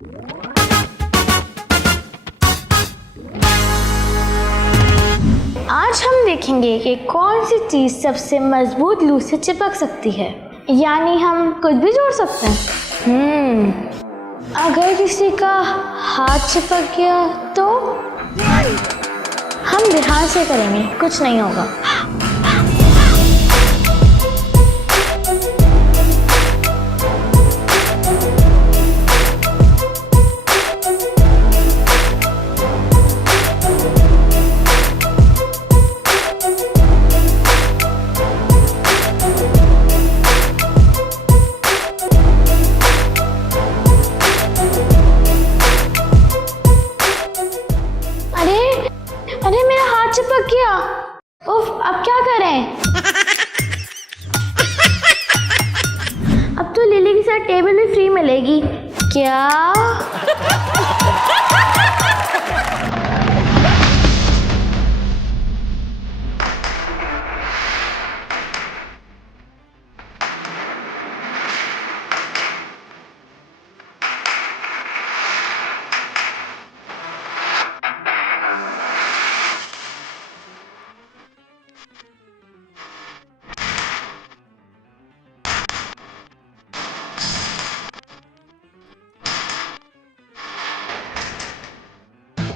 आज हम देखेंगे कि कौन सी चीज़ सबसे मजबूत ग्लू से चिपक सकती है, यानी हम कुछ भी जोड़ सकते हैं। अगर किसी का हाथ चिपक गया तो हम ध्यान से करेंगे, कुछ नहीं होगा।